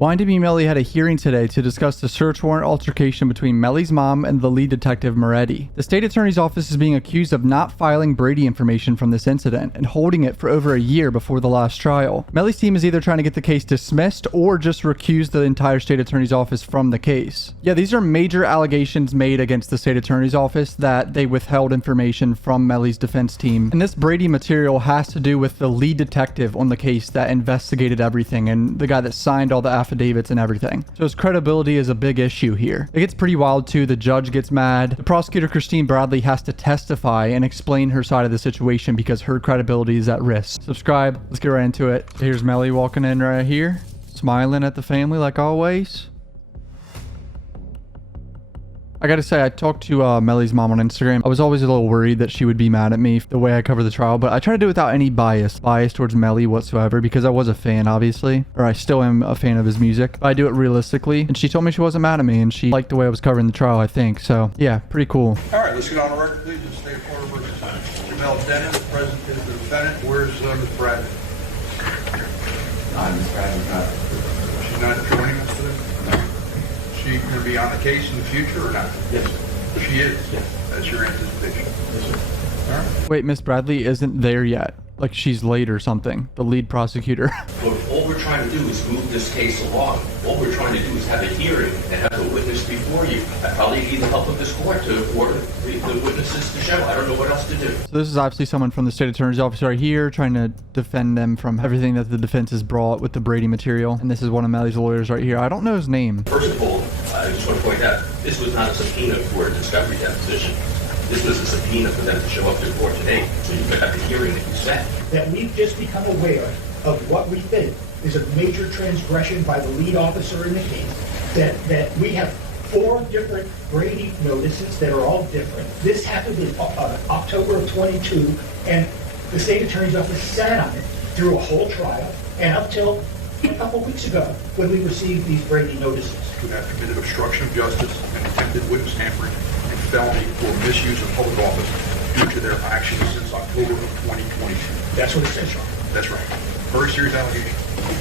YNW Melly had a hearing today to discuss the search warrant altercation between Melly's mom and the lead detective Moretti. The state attorney's office is being accused of not filing Brady information from this incident and holding it for over a year before the last trial. Melly's team is either trying to get the case dismissed or just recuse the entire state attorney's office from the case. Yeah, these are major allegations made against the state attorney's office that they withheld information from Melly's defense team. And this Brady material has to do with the lead detective on the case that investigated everything and the guy that signed all the affidavits and everything. So his credibility is a big issue here. It gets pretty wild too. The judge gets mad. The prosecutor, Kristine Bradley, has to testify and explain her side of the situation because her credibility is at risk. Subscribe. Let's get right into it. Here's Melly walking in right here, smiling at the family like always. I gotta say, I talked to Melly's mom on Instagram. I was always a little worried that she would be mad at me the way I cover the trial, but I try to do it without any bias towards Melly whatsoever because I was a fan, obviously, or I still am a fan of his music, but I do it realistically. And she told me she wasn't mad at me and she liked the way I was covering the trial, I think. So yeah, pretty cool. All right, let's get on the record, please. The state court versus Jamel Dennis, the president of the defendant. Where's Ms. Bradley? Ms. Bradley's not. She's not joining us today? She going to be on the case in the future or not? Yes, sir. She is? Yes. That's your anticipation? Yes, sir. All right. Wait, Miss Bradley isn't there yet. Like she's late or something. The lead prosecutor. But all we're trying to do is move this case along. All we're trying to do is have a hearing and have a witness before you. I probably need the help of this court to order the witnesses to show. I don't know what else to do. So this is obviously someone from the state attorney's office right here trying to defend them from everything that the defense has brought with the Brady material. And this is one of Melly's lawyers right here. I don't know his name. First of all, I just want to point out, this was not a subpoena for a discovery deposition. This was a subpoena for them to show up to court today, so you could have the hearing that you set. That we've just become aware of what we think is a major transgression by the lead officer in the case, that we have 4 different Brady notices that are all different. This happened in October of 22, and the state attorney's office sat on it through a whole trial, and up till a couple weeks ago when we received these Brady notices. Who have committed obstruction of justice and attempted witness tampering and felony for misuse of public office due to their actions since October of 2022. That's what it says, Sean. That's right. Very serious allegation.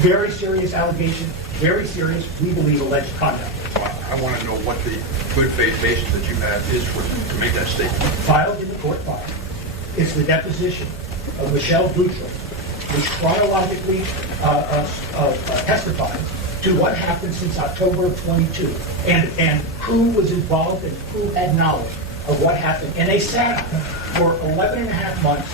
Very serious allegation, very serious, we believe, alleged conduct. I want to know what the good faith basis that you have is to make that statement. Filed in the court file is the deposition of Michelle Boutreau, which chronologically testifies to what happened since October of 22 and who was involved and who had knowledge of what happened. And they sat for 11 and a half months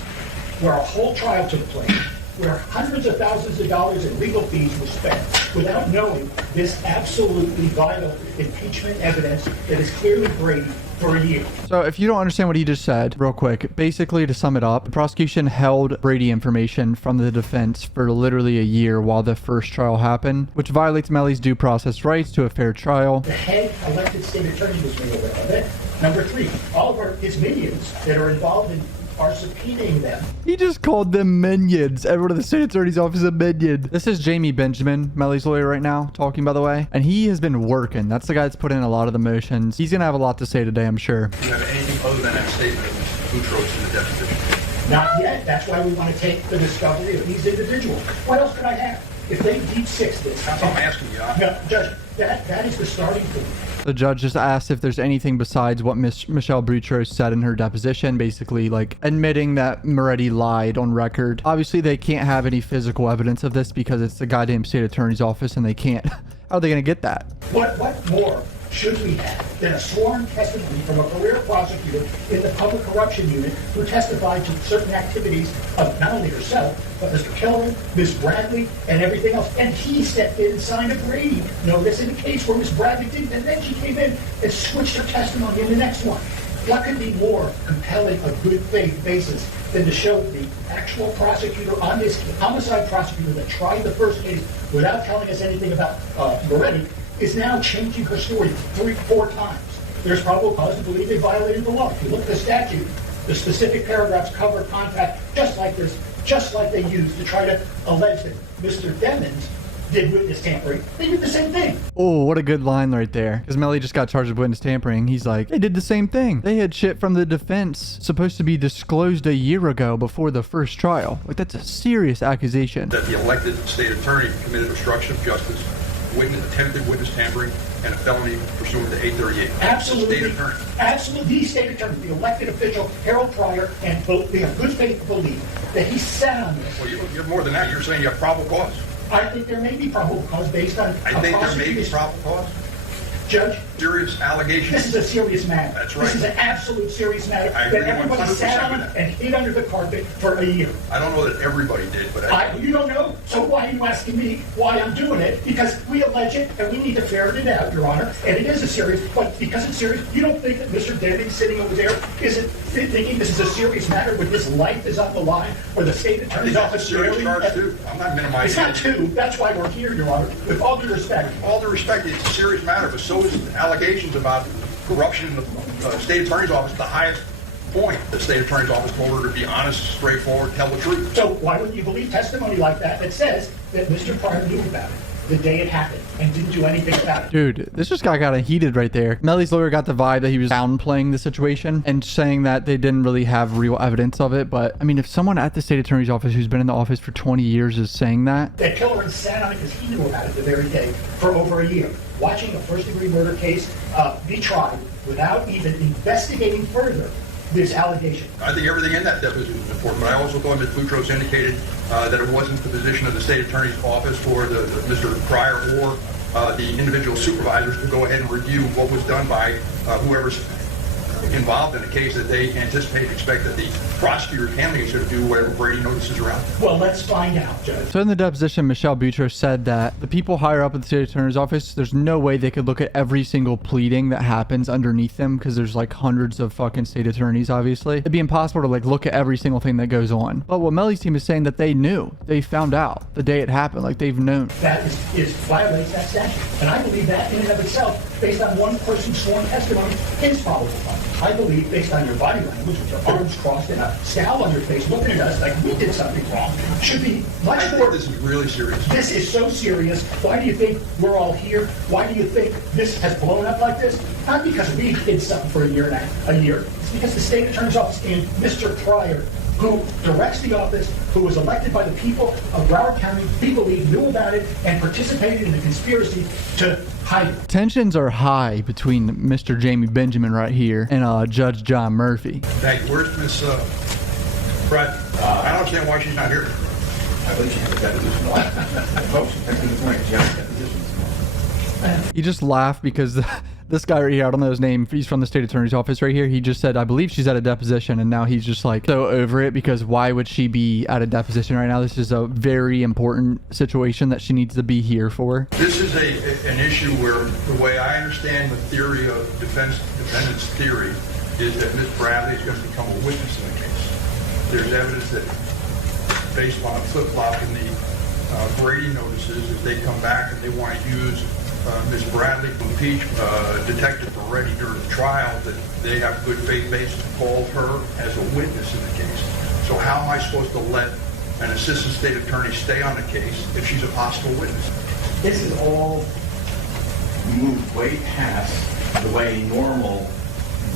where a whole trial took place, where hundreds of thousands of dollars in legal fees were spent without knowing this absolutely vital impeachment evidence that is clearly Brady for a year. So if you don't understand what he just said, real quick, basically to sum it up, the prosecution held Brady information from the defense for literally a year while the first trial happened, which violates Melly's due process rights to a fair trial. The head elected state attorney was made aware of it. Number 3, all of his minions that are involved in are subpoenaing them. He just called them minions. Everyone at the state attorney's office is a minion. This is Jamie Benjamin, Melly's lawyer right now, talking, by the way. And he has been working. That's the guy that's put in a lot of the motions. He's going to have a lot to say today, I'm sure. Do you have anything other than that statement of Boutreau's in the deposition? Not yet. That's why we want to take the discovery of these individuals. What else could I have? If they deep six this. That's all I'm asking you. No, Judge, that is the starting point. The judge just asked if there's anything besides what Michelle Boutreau said in her deposition, basically like admitting that Moretti lied on record. Obviously, they can't have any physical evidence of this because it's the goddamn state attorney's office and they can't. How are they going to get that? What more should we have than a sworn testimony from a career prosecutor in the public corruption unit who testified to certain activities of not only herself, but Mr. Keller, Ms. Bradley, and everything else. And he stepped in and signed a Brady notice in a case where Ms. Bradley didn't, and then she came in and switched her testimony in the next one. What could be more compelling a good faith basis than to show the actual prosecutor on this homicide prosecutor that tried the first case without telling us anything about Moretti is now changing her story 3-4 times. There's probable cause to believe they violated the law. If you look at the statute, the specific paragraphs cover contact just like this, just like they used to try to allege that Mr. Demons did witness tampering. They did the same thing. Oh, what a good line right there. Because Melly just got charged with witness tampering. He's like, they did the same thing. They had shit from the defense supposed to be disclosed a year ago before the first trial. Like, that's a serious accusation. That the elected state attorney committed obstruction of justice attempted witness tampering and a felony pursuant to 838. Absolutely. State attorney. Absolutely. The state attorney, the elected official, Harold Pryor, and we have good faith to believe that he sat on this. Well, you're more than that. You're saying you have probable cause. I think there may be probable cause based on I think there may be probable cause. Judge, Serious allegations. this is a serious matter. That's right. This is an absolute serious matter I that agree everybody 100% sat on with that. and hid under the carpet for a year. I don't know that everybody did, but You don't know? So why are you asking me why I'm doing it? Because we allege it and we need to ferret it out, Your Honor. And it is a serious, but because it's serious, you don't think that Mr. Denning sitting over there isn't thinking this is a serious matter when his life is on the line, or the state I think attorney's that's a office serious barely- charge too. I'm not minimizing It's not it. two. That's why we're here, Your Honor. With all due respect. All due respect, it's a serious matter, but so is allegations about corruption in the state attorney's office, the highest point. The state attorney's office told her to be honest, straightforward, tell the truth. So why wouldn't you believe testimony like that that says that Mr. Pryor knew about it the day it happened and didn't do anything about it? Dude, this just got heated right there. Melly's lawyer got the vibe that he was downplaying the situation and saying that they didn't really have real evidence of it. But I mean, if someone at the state attorney's office who's been in the office for 20 years is saying that, That Killoran sat on it because he knew about it the very day for over a year, watching a first-degree murder case be tried without even investigating further this allegation. I think everything in that deposition is important, but I also thought Ms. Boutros indicated that it wasn't the position of the state attorney's office or the Mr. Pryor or the individual supervisors to go ahead and review what was done by whoever's involved in the case, that they anticipate and expect that the prosecutor handling is going to do whatever Brady notices are out there. Well, let's find out, Judge. so in the deposition, Michelle Boutros said that the people higher up at the state attorney's office, there's no way they could look at every single pleading that happens underneath them because there's like hundreds of fucking state attorneys, obviously. It'd be impossible to like look at every single thing that goes on. But what Melly's team is saying that they knew, they found out the day it happened, like they've known. That violates that statute. And I believe that in and of itself, based on one person's sworn testimony, is probable cause. I believe, based on your body language, with your arms crossed and a scowl on your face, looking at us like we did something wrong, should be much I more. think this is really serious. This is so serious. Why do you think we're all here? Why do you think this has blown up like this? Not because we did something for a year. It's because the state attorney's office and Mr. Pryor, who directs the office, who was elected by the people of Broward County, we believe knew about it and participated in the conspiracy to hide it. Tensions are high between Mr. Jamie Benjamin right here and Judge John Murphy. Thank you. Where's Miss Brett? I don't understand why she's not here. I believe she has a deposition. I hope she picked this morning. She has a deposition this morning. He just laughed because this guy right here, I don't know his name, he's from the state attorney's office right here. He just said, I believe she's at a deposition, and now he's just like so over it because why would she be at a deposition right now? This is a very important situation that she needs to be here for. This is an issue where the way I understand the theory of defendant's theory is that Ms. Bradley is going to become a witness in the case. There's evidence that based upon a flip-flop in the Brady notices, if they come back and they want to use Ms. Bradley to impeach Detective Moretti during the trial, that they have good faith basis to call her as a witness in the case. So how am I supposed to let an assistant state attorney stay on the case if she's a possible witness? This is all moved way past the way normal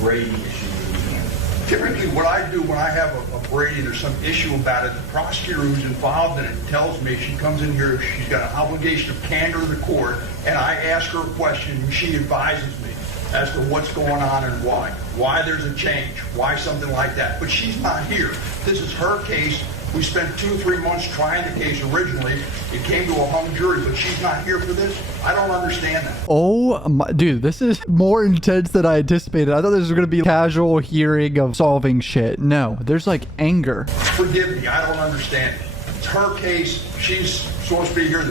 Brady issues would be handled. Typically, what I do when I have a Brady, there's some issue about it, the prosecutor who's involved in it tells me, she comes in here, she's got an obligation of candor to the court, and I ask her a question, and she advises me as to what's going on and why there's a change, why something like that. But she's not here. This is her case. We spent 2 or 3 months trying the case originally. It came to a hung jury, but she's not here for this. I don't understand that. Oh my, dude, this is more intense than I anticipated. I thought this was going to be a casual hearing of solving shit. No, there's like anger. Forgive me, I don't understand it. It's her case. She's supposed to be here.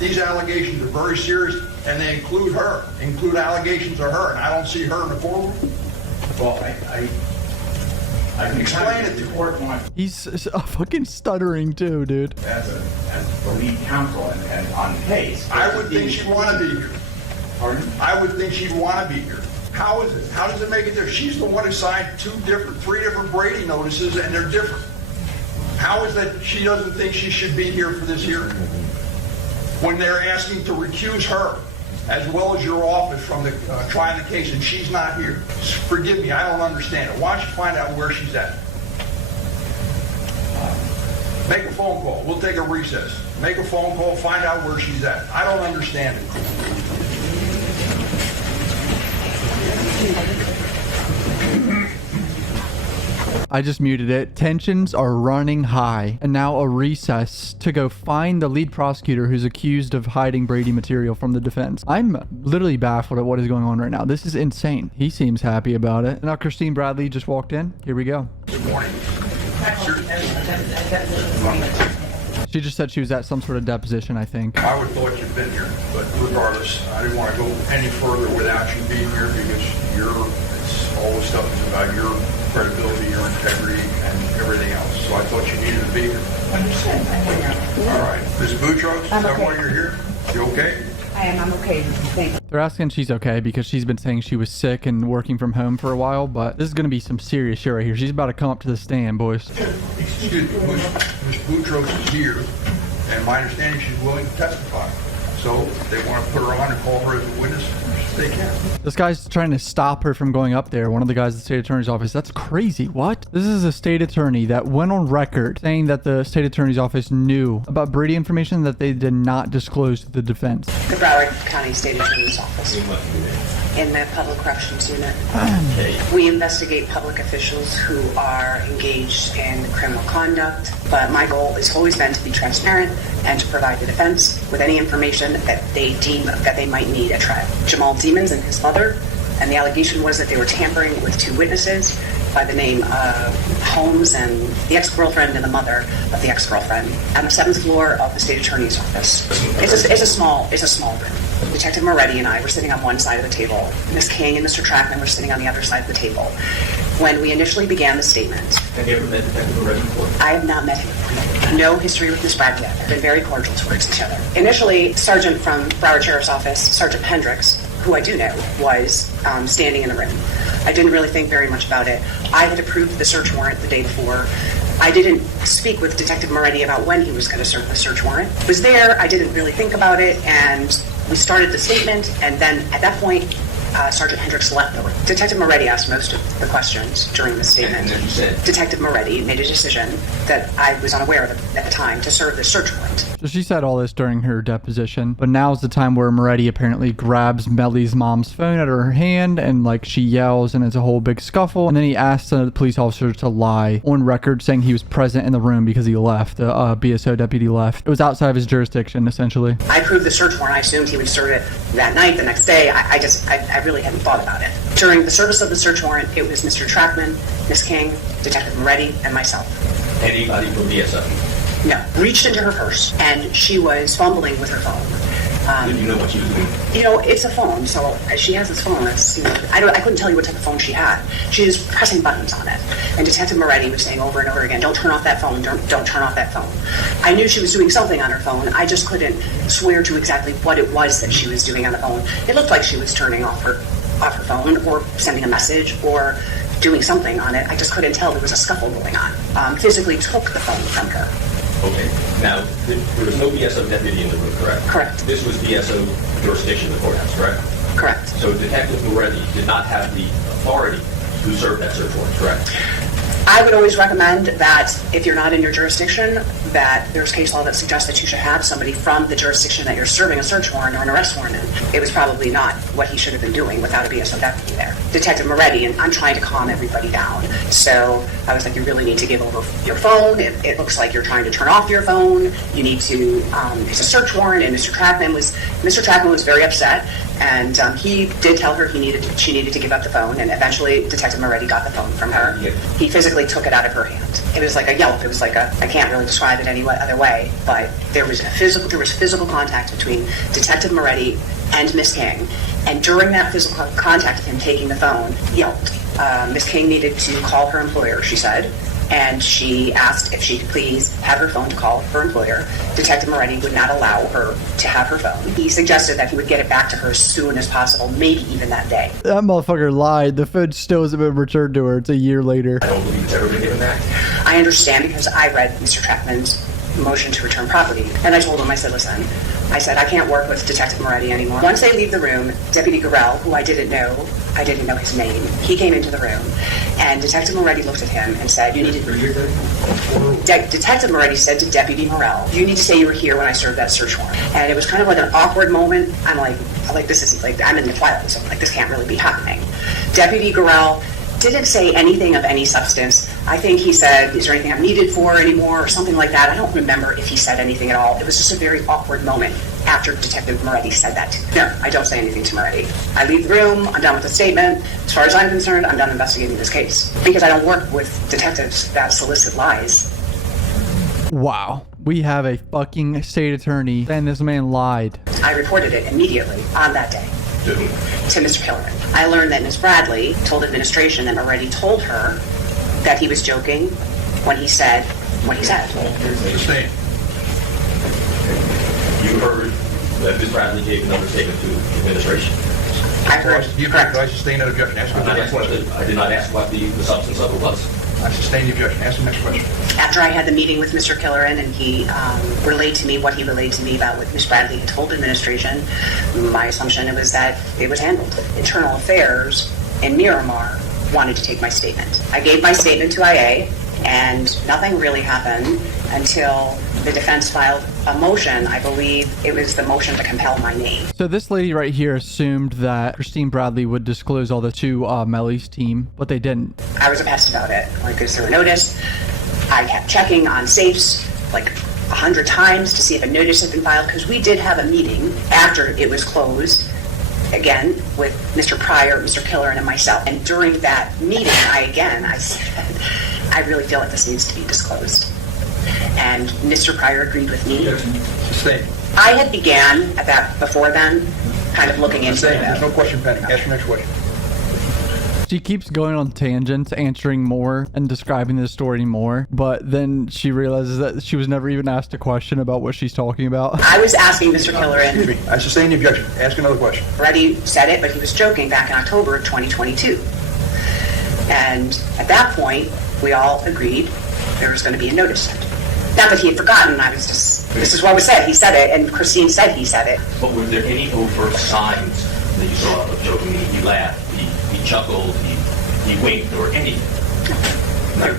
These allegations are very serious, and they include her, include allegations of her, and I don't see her in the courtroom. Well, I can Explain it to the court wants He's fucking stuttering too, dude. as the lead counsel and on the case. I would think she'd want to be here. Pardon? I would think she'd want to be here. How is it? How does it make it different? She's the one who signed 3 different Brady notices, and they're different. How is that she doesn't think she should be here for this hearing? When they're asking to recuse her, as well as your office, from the trying the case, and she's not here. Forgive me, I don't understand it. Why don't you find out where she's at? Make a phone call. We'll take a recess. Make a phone call, find out where she's at. I don't understand it. I just muted it. Tensions are running high, and now a recess to go find the lead prosecutor who's accused of hiding Brady material from the defense. I'm literally baffled at what is going on right now. This is insane. He seems happy about it. Now Kristine Bradley just walked in. Here we go. Good morning. She just said she was at some sort of deposition, I think. I would have thought you'd been here, but regardless, I didn't want to go any further without you being here because all the stuff is about your credibility, your integrity, and everything else. So I thought you needed to be here. Understood. I'm here. All right. Ms. Boutros, is that why you're here? You okay? I am. I'm okay. Thank you. They're asking if she's okay because she's been saying she was sick and working from home for a while, but this is going to be some serious shit right here. She's about to come up to the stand, boys. Excuse me, Ms. Boutros is here, and my understanding she's willing to testify. So if they want to put her on and call her as a witness, they can. This guy's trying to stop her from going up there. One of the guys at the state attorney's office. That's crazy. What? This is a state attorney that went on record saying that the state attorney's office knew about Brady information that they did not disclose to the defense. The Broward County State Attorney's Office in the Public Corrections Unit. We investigate public officials who are engaged in criminal conduct, but my goal has always been to be transparent and to provide the defense with any information that they deem that they might need at trial. Jamal Demons and his mother, and the allegation was that they were tampering with two witnesses by the name of Holmes and the ex-girlfriend and the mother of the ex-girlfriend on the 7th floor of the state attorney's office. It's a small room. Detective Moretti and I were sitting on one side of the table. Ms. King and Mr. Trackman were sitting on the other side of the table. When we initially began the statement, Have you ever met Detective Moretti before? I have not met him. No history with Ms. Brad yet. We've been very cordial towards each other. Initially, Sergeant from Broward Sheriff's Office, Sergeant Hendricks, who I do know, was standing in the room. I didn't really think very much about it. I had approved the search warrant the day before. I didn't speak with Detective Moretti about when he was going to serve the search warrant. It was there, I didn't really think about it, and we started the statement, and then at that point, Sergeant Hendricks left the room. Detective Moretti asked most of the questions during the statement. And then you said? Detective Moretti made a decision that I was unaware of at the time to serve the search warrant. So she said all this during her deposition, but now's the time where Moretti apparently grabs Melly's mom's phone out of her hand and like she yells and it's a whole big scuffle, and then he asks the police officer to lie on record saying he was present in the room because he left. The BSO deputy left. It was outside of his jurisdiction essentially. I approved the search warrant. I assumed he would serve it that night, the next day. I really hadn't thought about it. During the service of the search warrant, it was Mr. Trackman, Ms. King, Detective Moretti, and myself. Anybody from BSO? No. Reached into her purse, and she was fumbling with her phone. Did you know what she was doing? You know, it's a phone, so she has this phone. That's, you know, I couldn't tell you what type of phone she had. She was pressing buttons on it. And Detective Moretti was saying over and over again, don't turn off that phone, don't turn off that phone. I knew she was doing something on her phone. I just couldn't swear to exactly what it was that she was doing on the phone. It looked like she was turning off her phone or sending a message or doing something on it. I just couldn't tell. There was a scuffle going on. Physically took the phone from her. Okay. Now, there was no BSO deputy in the room, correct? Correct. This was BSO jurisdiction, the courthouse, correct? Correct. So Detective Moretti did not have the authority to serve that search warrant, correct? I would always recommend that if you're not in your jurisdiction, that there's case law that suggests that you should have somebody from the jurisdiction that you're serving a search warrant or an arrest warrant in. It was probably not what he should have been doing without a BSO deputy there. Detective Moretti, and I'm trying to calm everybody down. So I was like, you really need to give over your phone. It looks like you're trying to turn off your phone. You need to, it's a search warrant, and Mr. Trackman was very upset. And he did tell her she needed to give up the phone, and eventually Detective Moretti got the phone from her. He physically took it out of her hand. It was like a yelp. It was like I can't really describe it any other way, but there was physical contact between Detective Moretti and Miss King, and during that physical contact of him taking the phone, he yelped. Miss King needed to call her employer, she said, and she asked if she could please have her phone to call her employer. Detective Moretti would not allow her to have her phone. He suggested that he would get it back to her as soon as possible, maybe even that day. That motherfucker lied. The phone still hasn't been returned to her. It's a year later. I don't believe it's ever been given back. I understand because I read Mr. Trackman's motion to return property, and I told him, I said, listen, I said, I can't work with Detective Moretti anymore. Once they leave the room, Deputy Gorell, who I didn't know his name, he came into the room, and Detective Moretti looked at him and said, Detective Moretti said to Deputy Morell, you need to say you were here when I served that search warrant. And it was kind of like an awkward moment. I'm like, this isn't like, I'm in the twilight, so I'm like, this can't really be happening. Deputy Gorell didn't say anything of any substance. I think he said, is there anything I'm needed for anymore, or something like that. I don't remember if he said anything at all. It was just a very awkward moment after Detective Moretti said that. No, I don't say anything to Moretti. I leave the room, I'm done with the statement. As far as I'm concerned, I'm done investigating this case. Because I don't work with detectives that solicit lies. Wow. We have a fucking state attorney saying this man lied. I reported it immediately on that day to Mr. Killian. I learned that Ms. Bradley told administration that Moretti told her that he was joking when he said what he said. Sustained. You heard that Ms. Bradley gave another statement to administration. I heard, Do correct. I sustain that objection? Ask the next question. I did not ask what the substance of it was. I sustain the objection. Ask the next question. After I had the meeting with Mr. Killian and he relayed to me what he relayed to me about what Ms. Bradley had told administration, my assumption was that it was handled. Internal Affairs in Miramar wanted to take my statement. I gave my statement to IA, and nothing really happened until the defense filed a motion. I believe it was the motion to compel my name. So this lady right here assumed that Kristine Bradley would disclose all this to Mellys' team, but they didn't. I was a pest about it. Like, is there a notice? I kept checking on safes like 100 times to see if a notice had been filed, because we did have a meeting after it was closed, again, with Mr. Pryor, Mr. Killian, and myself. And during that meeting, I said, I really feel like this needs to be disclosed. And Mr. Pryor agreed with me. Sustained. I had began at that before then, kind of looking into Sustained. There's it. no question pending. Ask your next question. She keeps going on tangents, answering more and describing the story more, but then she realizes that she was never even asked a question about what she's talking about. I was asking Mr. Killian. Excuse me. I sustain the objection. Ask another question. Moretti said it, but he was joking back in October of 2022. And at that point, we all agreed there was going to be a notice sent. Not that he had forgotten, this is what was said. He said it, and Kristine said he said it. But were there any overt signs that you saw of joking? He laughed, he chuckled, he winked, or anything? No.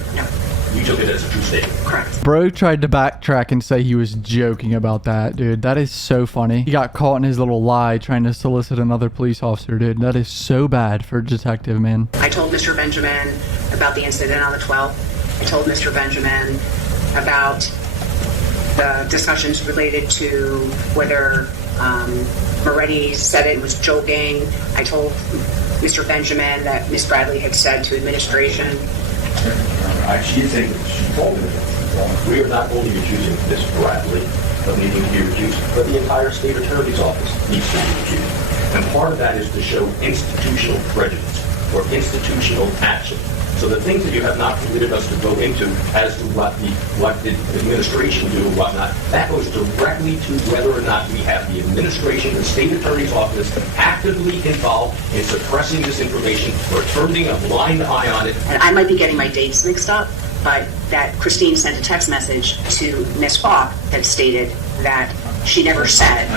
You took it as a true statement. Correct. Bro tried to backtrack and say he was joking about that, dude. That is so funny. He got caught in his little lie trying to solicit another police officer, dude. That is so bad for a detective, man. I told Mr. Benjamin about the incident on the 12th. I told Mr. Benjamin about the discussions related to whether Moretti said it was joking. I told Mr. Benjamin that Ms. Bradley had said to administration. She think she told me that. We are not only accusing Ms. Bradley of needing to be recused, but the entire state attorney's office needs to be recused. And part of that is to show institutional prejudice or institutional action. So the things that you have not permitted us to go into as to what did the administration do and whatnot, that goes directly to whether or not we have the administration, the state attorney's office, actively involved in suppressing this information or turning a blind eye on it. And I might be getting my dates mixed up, but that Kristine sent a text message to Ms. Falk that stated that she never said.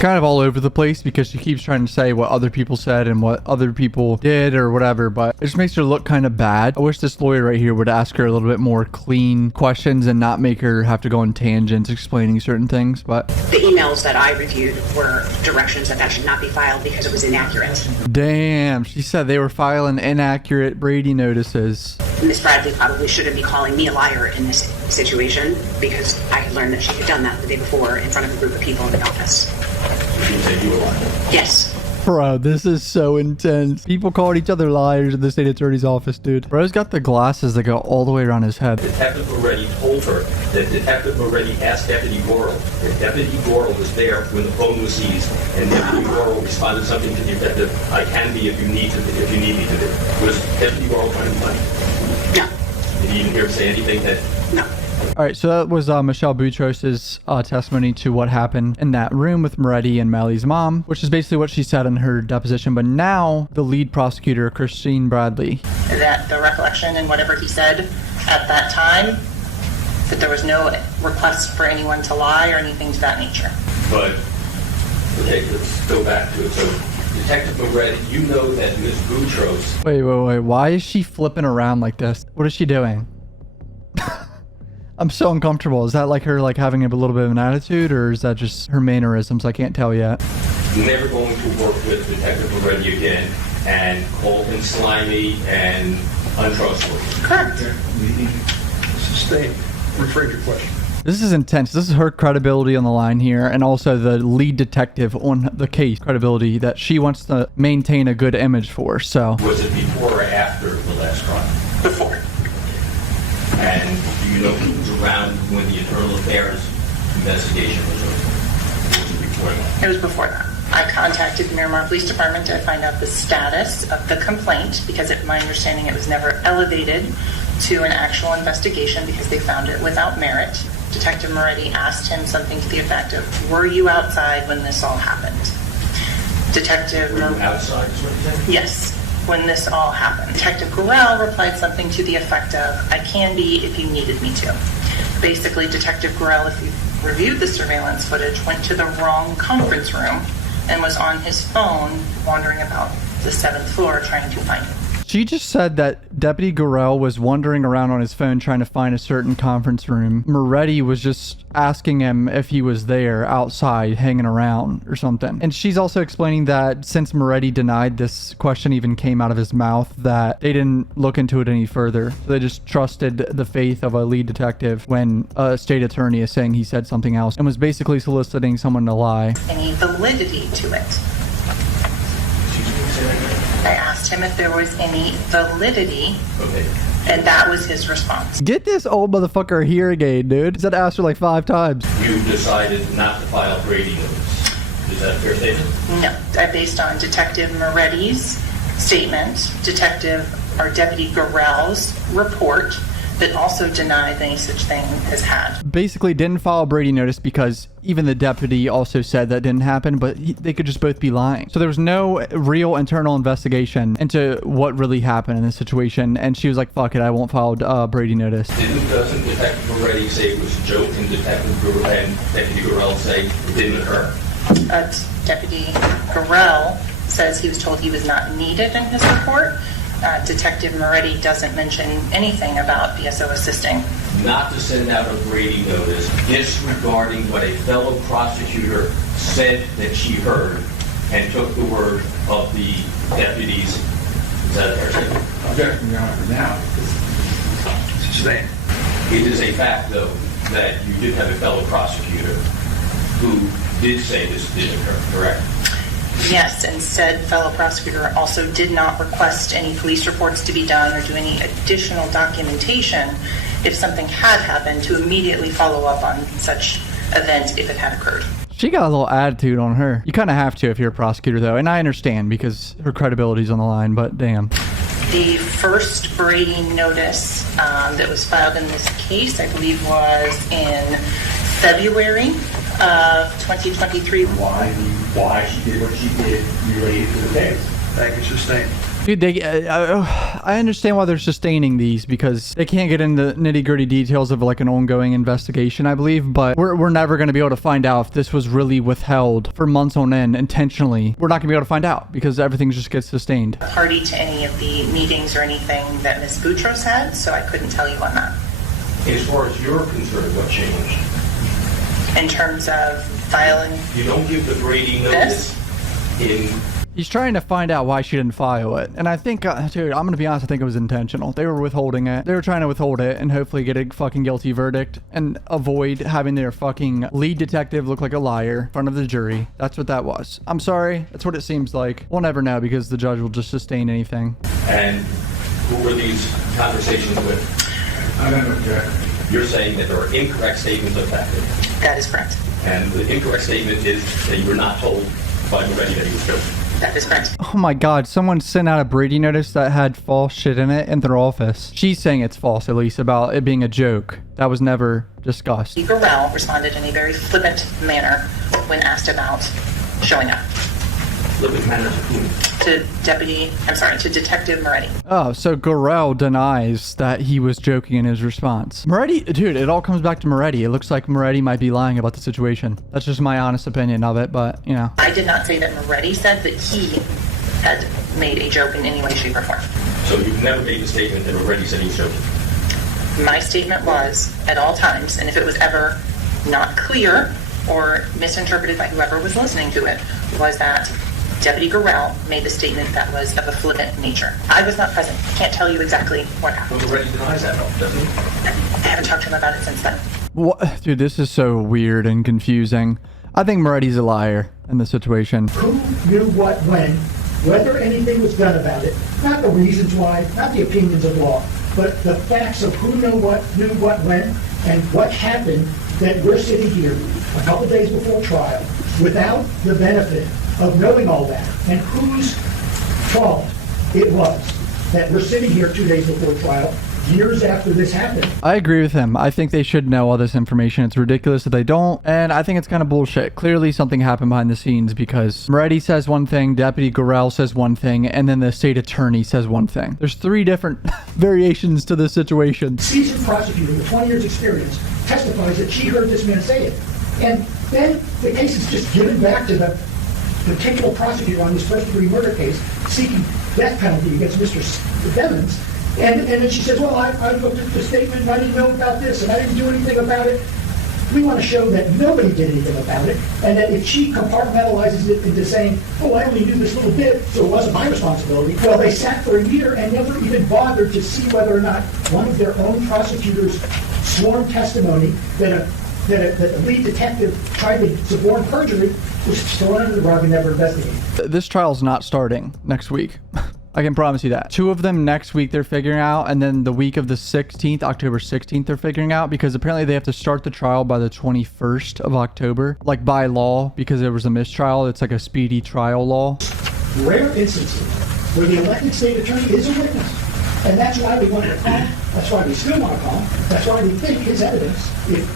Kind of all over the place because she keeps trying to say what other people said and what other people did or whatever, but it just makes her look kind of bad. I wish this lawyer right here would ask her a little bit more clean questions and not make her have to go on tangents explaining certain things, but... The emails that I reviewed were directions that should not be filed because it was inaccurate. Damn, she said they were filing inaccurate Brady notices. Ms. Bradley probably shouldn't be calling me a liar in this situation because I had learned that she had done that the day before in front of a group of people in the office. She said you were lying. Yes. Bro, this is so intense. People called each other liars in the state attorney's office, dude. Bro's got the glasses that go all the way around his head. Detective Moretti told her that Detective Moretti asked Deputy Gorel, and Deputy Gorel was there when the phone was seized, and Deputy Gorel responded something to the effect of, I can be if you need me to be. Was Deputy Gorel trying to be funny? No. Did you even hear him say anything that... No. All right, so that was Michelle Boutros' testimony to what happened in that room with Moretti and Melly's mom, which is basically what she said in her deposition. But now the lead prosecutor, Kristine Bradley. That the recollection and whatever he said at that time that there was no request for anyone to lie or anything to that nature. But, okay, let's go back to it. So, Detective Moretti, you know that Ms. Boutros... Wait. Why is she flipping around like this? What is she doing? I'm so uncomfortable. Is that like her like having a little bit of an attitude, or is that just her mannerisms? I can't tell yet. Never going to work with Detective Moretti again and call him slimy and untrustworthy. Correct. Sustained. Rephrase your question. This is intense. This is her credibility on the line here, and also the lead detective on the case credibility that she wants to maintain a good image for. So, Was it before or after the last crime? Before. And do you know who was around when the internal affairs investigation was over? Was it before that? It was before that. I contacted the Miramar Police Department to find out the status of the complaint because my understanding it was never elevated to an actual investigation because they found it without merit. Detective Moretti asked him something to the effect of, were you outside when this all happened? Detective... Were you outside is what you said? Yes, when this all happened. Detective Gurrell replied something to the effect of, I can be if you needed me to. Basically, Detective Gurrell, if you reviewed the surveillance footage, went to the wrong conference room and was on his phone wandering about the 7th floor trying to find him. she just said that Deputy Gurrell was wandering around on his phone trying to find a certain conference room. Moretti was just asking him if he was there outside hanging around or something. And she's also explaining that since Moretti denied this question even came out of his mouth, that they didn't look into it any further. They just trusted the faith of a lead detective when a state attorney is saying he said something else and was basically soliciting someone to lie. Any validity to it. I asked him if there was any validity, and that was his response. Get this old motherfucker here again, dude. He's had to ask her like 5 times. You decided not to file Brady notice. Is that a fair statement? No, based on Detective Moretti's statement, Deputy Gurrell's report that also denied any such thing as had. Basically didn't file a Brady notice because even the deputy also said that didn't happen, but they could just both be lying. So there was no real internal investigation into what really happened in this situation, and she was like, fuck it, I won't file a Brady notice. Doesn't Detective Moretti say it was a joke and Deputy Gurrell say it didn't occur? Deputy Gurrell says he was told he was not needed in his report. Detective Moretti doesn't mention anything about BSO assisting. Not to send out a Brady notice disregarding what a fellow prosecutor said that she heard and took the word of the deputies. Is that a fair statement? Objection, Your Honor, now. Sustained. It is a fact, though, that you did have a fellow prosecutor who did say this did occur, correct? Yes, and said fellow prosecutor also did not request any police reports to be done or do any additional documentation if something had happened to immediately follow up on such event if it had occurred. She got a little attitude on her. You kind of have to if you're a prosecutor, though, and I understand because her credibility's on the line, but damn. The first Brady notice that was filed in this case, I believe, was in February of 2023. Why she did what she did related to the case. Thank you, sustained. Dude, I understand why they're sustaining these because they can't get into nitty-gritty details of like an ongoing investigation, I believe, but we're never going to be able to find out if this was really withheld for months on end intentionally. We're not going to be able to find out because everything just gets sustained. Party to any of the meetings or anything that Ms. Boutros had, so I couldn't tell you on that. As far as you're concerned, what changed? In terms of filing You don't give the Brady notice in... He's trying to find out why she didn't file it. And I think, dude, I'm going to be honest, I think it was intentional. They were withholding it. They were trying to withhold it and hopefully get a fucking guilty verdict and avoid having their fucking lead detective look like a liar in front of the jury. That's what that was. I'm sorry. That's what it seems like. We'll never know because the judge will just sustain anything. And who were these conversations with? I don't object. You're saying that there are incorrect statements of fact. that is correct. And the incorrect statement is that you were not told by Moretti that he was guilty. That is correct. Oh my God, someone sent out a Brady notice that had false shit in it in their office. She's saying it's false, at least, about it being a joke. That was never discussed. Gurrell responded in a very flippant manner when asked about showing up. flippant manner to whom? To Detective Moretti. Oh, so Gorell denies that he was joking in his response. Moretti, dude, it all comes back to Moretti. It looks like Moretti might be lying about the situation. That's just my honest opinion of it, but, you know. I did not say that Moretti said that he had made a joke in any way, shape, or form. So you've never made the statement that already said he was joking? My statement was, at all times, and if it was ever not clear or misinterpreted by whoever was listening to it, was that Deputy Gorell made the statement that was of a flippant nature. I was not present. I can't tell you exactly what happened. Well, already denies that, doesn't he? I haven't talked to him about it since then. What? Dude, this is so weird and confusing. I think Moretti's a liar in this situation. Who knew what when, whether anything was done about it, not the reasons why, not the opinions of law, but the facts of who knew what when, and what happened, that we're sitting here a couple days before trial without the benefit of knowing all that, and whose fault it was that we're sitting here 2 days before trial, years after this happened. I agree with him. I think they should know all this information. It's ridiculous that they don't, and I think it's kind of bullshit. Clearly something happened behind the scenes because Moretti says one thing, Deputy Gorell says one thing, and then the state attorney says one thing. There's 3 different variations to this situation. Seasoned prosecutor with 20 years experience testifies that she heard this man say it. And then the case is just given back to the particular prosecutor on this first-degree murder case seeking death penalty against Mr. Devins. And then she says, well, I looked at the statement and I didn't know about this and I didn't do anything about it. We want to show that nobody did anything about it, and that if she compartmentalizes it into saying, oh, I only knew this little bit, so it wasn't my responsibility, well, they sat for a year and never even bothered to see whether or not one of their own prosecutors' sworn testimony that the lead detective tried to suborn perjury was thrown under the rug and never investigated. This trial's not starting next week. I can promise you that. 2 of them next week they're figuring out, and then the week of the 16th, October 16th, they're figuring out, because apparently they have to start the trial by the 21st of October, like by law, because there was a mistrial. It's like a speedy trial law. Rare instances where the elected state attorney is a witness, and that's why we want to call him. That's why we still want to call him. That's why we think his evidence,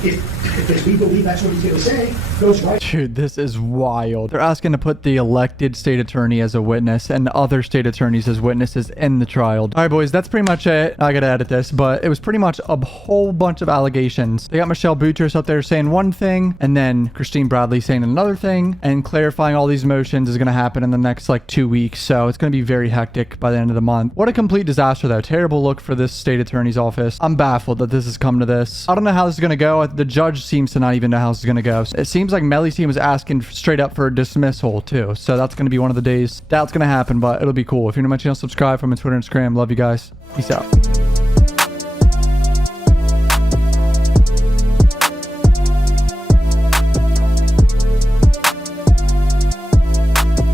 if we believe that's what he's going to say, goes right. Dude, this is wild. They're asking to put the elected state attorney as a witness and other state attorneys as witnesses in the trial. All right, boys, that's pretty much it. I gotta edit this, but it was pretty much a whole bunch of allegations. They got Michelle Boutros up there saying one thing, and then Kristine Bradley saying another thing, and clarifying all these motions is gonna happen in the next like 2 weeks. So it's gonna be very hectic by the end of the month. What a complete disaster though. Terrible look for this state attorney's office. I'm baffled that this has come to this. I don't know how this is gonna go. The judge seems to not even know how this is gonna go. It seems like Melly's team was asking straight up for a dismissal too. So that's gonna be one of the days that's gonna happen, but it'll be cool. If you're new to my channel, subscribe. From my Twitter and Instagram. Love you guys. Peace out.